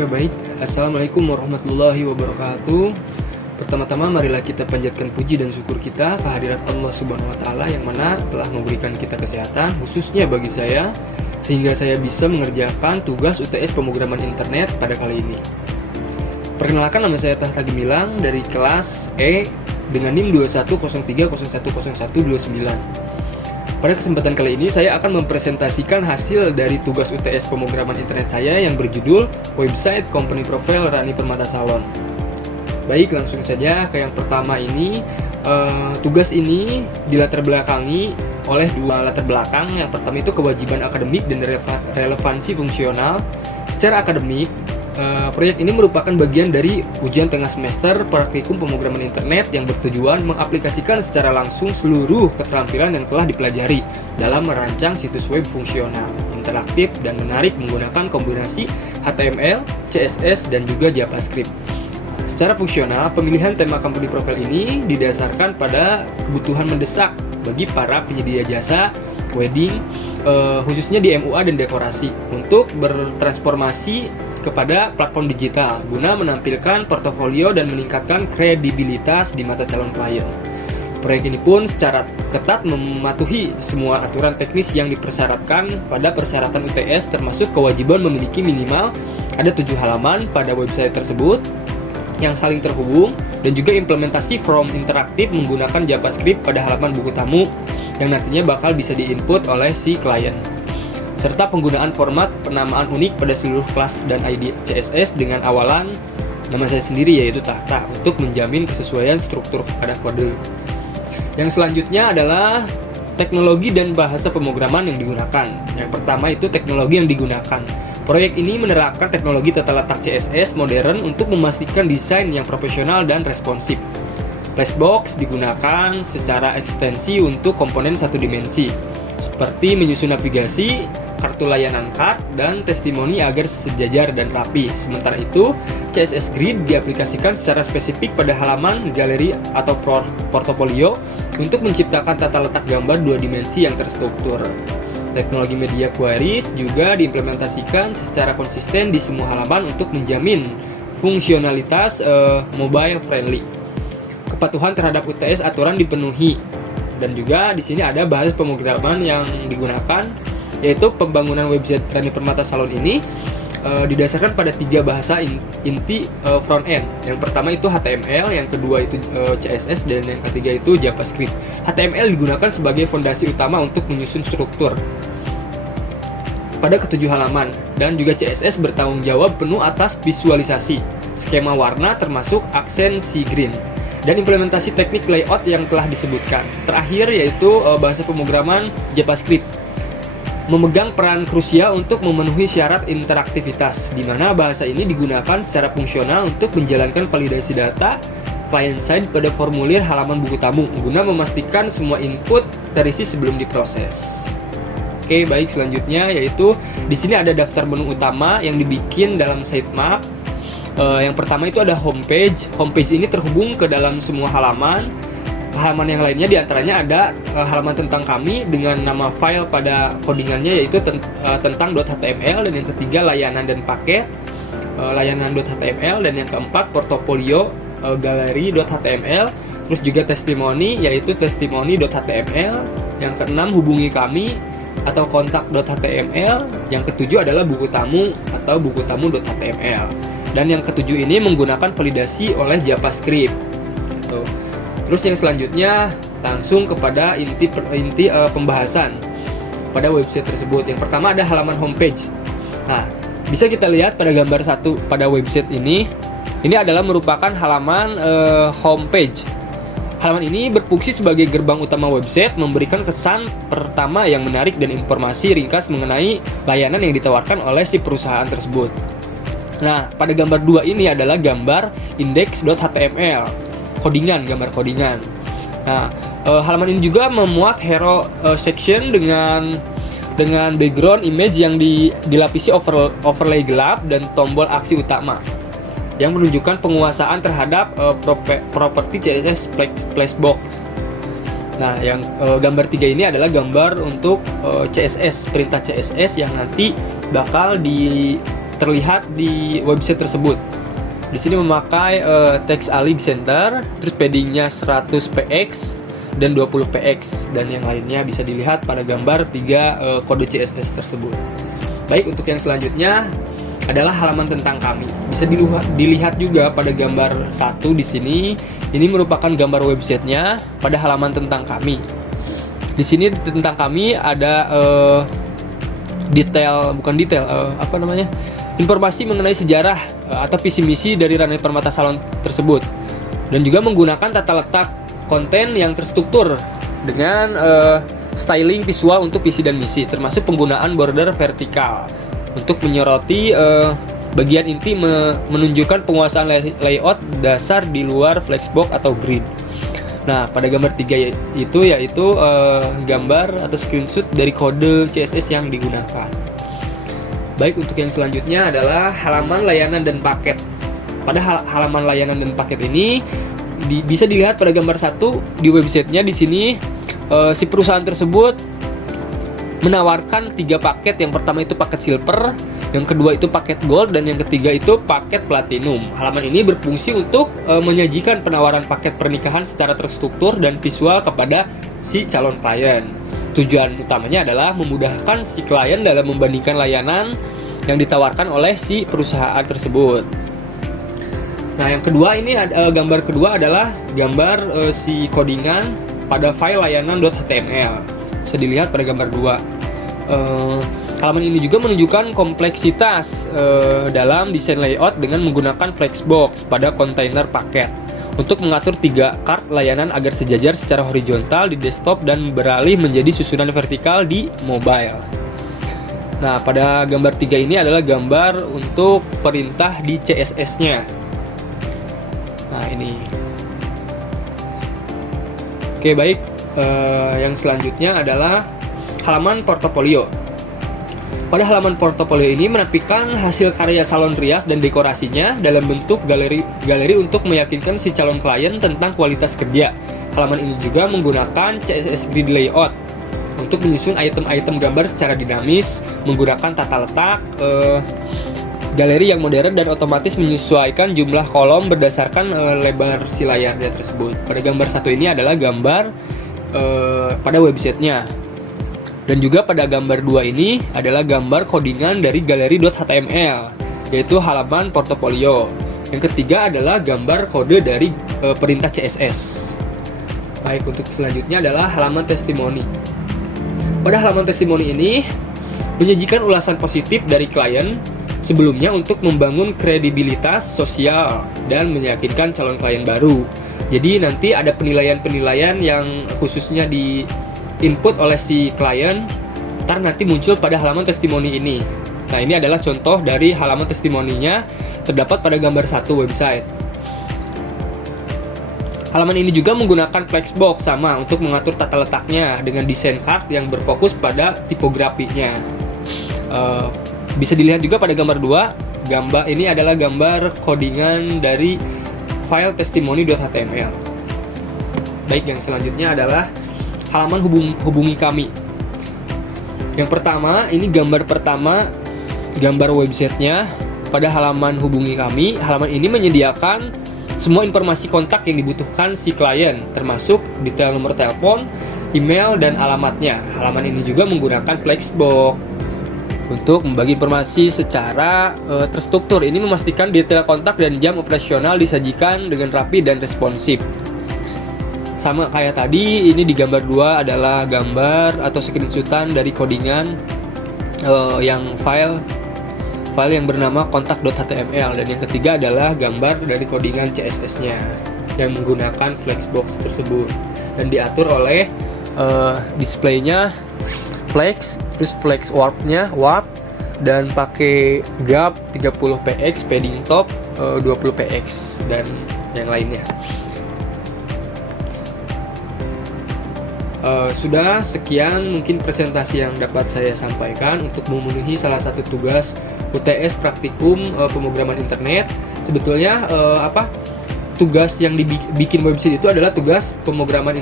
Oke, baik. Assalamualaikum warahmatullahi wabarakatuh. Pertama-tama marilah kita panjatkan puji dan syukur kita kehadirat Allah Subhanahu wa taala yang mana telah memberikan kita kesehatan khususnya bagi saya sehingga saya bisa mengerjakan tugas UTS pemrograman internet pada kali ini. Perkenalkan, nama saya Tahta Gemilang dari kelas E dengan NIM 2103010129. Pada kesempatan kali ini saya akan mempresentasikan hasil dari tugas UTS pemrograman internet saya yang berjudul Website Company Profile Rani Permata Salon. Baik, langsung saja ke yang pertama ini. Tugas ini dilatar belakangi oleh dua latar belakang. Yang pertama itu kewajiban akademik dan relevansi fungsional. Secara akademik, proyek ini merupakan bagian dari ujian tengah semester praktikum pemrograman internet yang bertujuan mengaplikasikan secara langsung seluruh keterampilan yang telah dipelajari dalam merancang situs web fungsional, interaktif, dan menarik menggunakan kombinasi HTML, CSS, dan juga JavaScript. Secara fungsional, pemilihan tema company profile ini didasarkan pada kebutuhan mendesak bagi para penyedia jasa wedding, khususnya di MUA dan dekorasi, untuk bertransformasi kepada platform digital guna menampilkan portofolio dan meningkatkan kredibilitas di mata calon klien. Proyek ini pun secara ketat mematuhi semua aturan teknis yang dipersyaratkan pada persyaratan UTS, termasuk kewajiban memiliki minimal ada 7 halaman pada website tersebut yang saling terhubung, dan juga implementasi form interaktif menggunakan JavaScript pada halaman buku tamu yang nantinya bakal bisa diinput oleh si klien, serta penggunaan format penamaan unik pada seluruh kelas dan ID CSS dengan awalan nama saya sendiri yaitu Tahta untuk menjamin kesesuaian struktur pada kode. Yang selanjutnya adalah teknologi dan bahasa pemrograman yang digunakan. Yang pertama itu teknologi yang digunakan. Proyek ini menerapkan teknologi tata letak CSS modern untuk memastikan desain yang profesional dan responsif. Flashbox digunakan secara ekstensi untuk komponen satu dimensi, seperti menyusun navigasi, kartu layanan card, dan testimoni agar sejajar dan rapi. Sementara itu, CSS Grid diaplikasikan secara spesifik pada halaman, galeri, atau portofolio untuk menciptakan tata letak gambar dua dimensi yang terstruktur. Teknologi media queries juga diimplementasikan secara konsisten di semua halaman untuk menjamin fungsionalitas mobile friendly. Kepatuhan terhadap UTS aturan dipenuhi. Dan juga di sini ada bahasa pemrograman yang digunakan, yaitu pembangunan website Rani Permata Salon ini didasarkan pada 3 bahasa inti front end. Yang pertama itu HTML, yang kedua itu CSS, dan yang ketiga itu JavaScript. HTML digunakan sebagai fondasi utama untuk menyusun struktur pada ke-7 halaman, dan juga CSS bertanggung jawab penuh atas visualisasi, skema warna termasuk aksen sea green, dan implementasi teknik layout yang telah disebutkan. Terakhir yaitu bahasa pemrograman JavaScript memegang peran krusial untuk memenuhi syarat interaktivitas, di mana bahasa ini digunakan secara fungsional untuk menjalankan validasi data client-side pada formulir halaman buku tamu guna memastikan semua input terisi sebelum diproses. Oke, baik, selanjutnya yaitu di sini ada daftar menu utama yang dibikin dalam sitemap. Yang pertama itu ada homepage. Homepage ini terhubung ke dalam semua halaman. Halaman yang lainnya diantaranya ada halaman tentang kami dengan nama file pada codingannya yaitu tentang .html, dan yang ketiga layanan dan paket layanan.html, dan yang keempat portofolio galeri.html, terus juga testimoni yaitu testimoni.html, yang keenam hubungi kami atau kontak.html, yang ketujuh adalah buku tamu atau buku tamu.html, dan yang ketujuh ini menggunakan validasi oleh JavaScript. Terus yang selanjutnya langsung kepada inti pembahasan pada website tersebut. Yang pertama ada halaman homepage. Nah, bisa kita lihat pada gambar 1 pada website ini adalah merupakan halaman homepage. Halaman ini berfungsi sebagai gerbang utama website, memberikan kesan pertama yang menarik dan informasi ringkas mengenai layanan yang ditawarkan oleh si perusahaan tersebut. Nah, pada gambar 2 ini adalah gambar index.html, gambar codingan. Nah, halaman ini juga memuat hero section dengan background image yang dilapisi overlay gelap dan tombol aksi utama yang menunjukkan penguasaan terhadap properti CSS Flashbox. Nah, yang gambar 3 ini adalah gambar untuk CSS, perintah CSS yang nanti bakal terlihat di website tersebut. Di sini memakai text align center, terus paddingnya 100 px dan 20 px, dan yang lainnya bisa dilihat pada gambar 3 kode CSS tersebut. Baik, untuk yang selanjutnya adalah halaman tentang kami. Bisa dilihat juga pada gambar 1 di sini. Ini merupakan gambar websitenya pada halaman tentang kami. Di sini tentang kami ada informasi mengenai sejarah atau visi misi dari Rani Permata Salon tersebut, dan juga menggunakan tata letak konten yang terstruktur dengan styling visual untuk visi dan misi, termasuk penggunaan border vertikal untuk menyoroti bagian inti, menunjukkan penguasaan layout dasar di luar flexbox atau grid. Nah, pada gambar 3 itu yaitu gambar atau screenshot dari kode CSS yang digunakan. Baik, untuk yang selanjutnya adalah halaman layanan dan paket. Pada halaman layanan dan paket ini bisa dilihat pada gambar 1 di websitenya. Di sini si perusahaan tersebut menawarkan 3 paket. Yang pertama itu paket silver, yang kedua itu paket gold, dan yang ketiga itu paket platinum. Halaman ini berfungsi untuk menyajikan penawaran paket pernikahan secara terstruktur dan visual kepada si calon klien. Tujuan utamanya adalah memudahkan si klien dalam membandingkan layanan yang ditawarkan oleh si perusahaan tersebut. Nah, yang kedua ini gambar kedua adalah gambar si codingan pada file layanan.html. Bisa dilihat pada gambar 2. Halaman ini juga menunjukkan kompleksitas dalam desain layout dengan menggunakan flexbox pada kontainer paket untuk mengatur 3 kart layanan agar sejajar secara horizontal di desktop dan beralih menjadi susunan vertikal di mobile. Nah, pada gambar 3 ini adalah gambar untuk perintah di CSS-nya. Nah, ini. Oke, baik. Yang selanjutnya adalah halaman portofolio. Pada halaman portofolio ini menampilkan hasil karya salon rias dan dekorasinya dalam bentuk galeri untuk meyakinkan si calon klien tentang kualitas kerja. Halaman ini juga menggunakan CSS grid layout untuk menyusun item-item gambar secara dinamis, menggunakan tata letak galeri yang modern dan otomatis menyesuaikan jumlah kolom berdasarkan lebar si layarnya tersebut. Pada gambar 1 ini adalah gambar pada websitenya, dan juga pada gambar 2 ini adalah gambar codingan dari galeri.html, yaitu halaman portofolio. Yang ketiga adalah gambar kode dari perintah CSS. Baik, untuk selanjutnya adalah halaman testimoni. Pada halaman testimoni ini menyajikan ulasan positif dari klien sebelumnya untuk membangun kredibilitas sosial dan meyakinkan calon klien baru. Jadi nanti ada penilaian-penilaian yang khususnya di input oleh si klien, ntar nanti muncul pada halaman testimoni ini. Nah, ini adalah contoh dari halaman testimoninya, terdapat pada gambar 1 website. Halaman ini juga menggunakan flexbox sama untuk mengatur tata letaknya dengan desain card yang berfokus pada tipografinya. Bisa dilihat juga pada gambar 2, gambar ini adalah gambar codingan dari file testimoni.html. Baik, yang selanjutnya adalah halaman hubungi kami. Yang pertama, ini gambar pertama, gambar websitenya pada halaman hubungi kami. Halaman ini menyediakan semua informasi kontak yang dibutuhkan si klien, termasuk detail nomor telepon, email, dan alamatnya. Halaman ini juga menggunakan flexbox untuk membagi informasi secara terstruktur. Ini memastikan detail kontak dan jam operasional disajikan dengan rapi dan responsif. Sama kayak tadi, ini di gambar 2 adalah gambar atau screenshotan dari codingan yang file yang bernama kontak.html, dan yang ketiga adalah gambar dari codingan CSS-nya yang menggunakan flexbox tersebut dan diatur oleh displaynya flex, terus flex warp, dan pakai gap 30 px, padding top 20 px, dan yang lainnya. Sudah sekian mungkin presentasi yang dapat saya sampaikan untuk memenuhi salah satu tugas UTS praktikum pemrograman internet. Sebetulnya tugas yang dibikin website itu adalah tugas pemrograman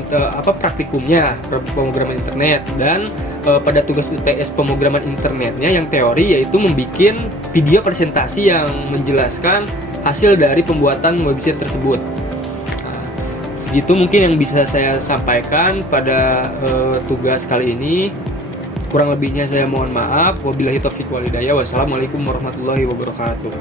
praktikumnya, pemrograman internet, dan pada tugas UTS pemrograman internetnya yang teori yaitu membuat video presentasi yang menjelaskan hasil dari pembuatan website tersebut. Nah, segitu mungkin yang bisa saya sampaikan pada tugas kali ini. Kurang lebihnya saya mohon maaf. Wabillahi taufiq wal hidayah. Wassalamualaikum warahmatullahi wabarakatuh.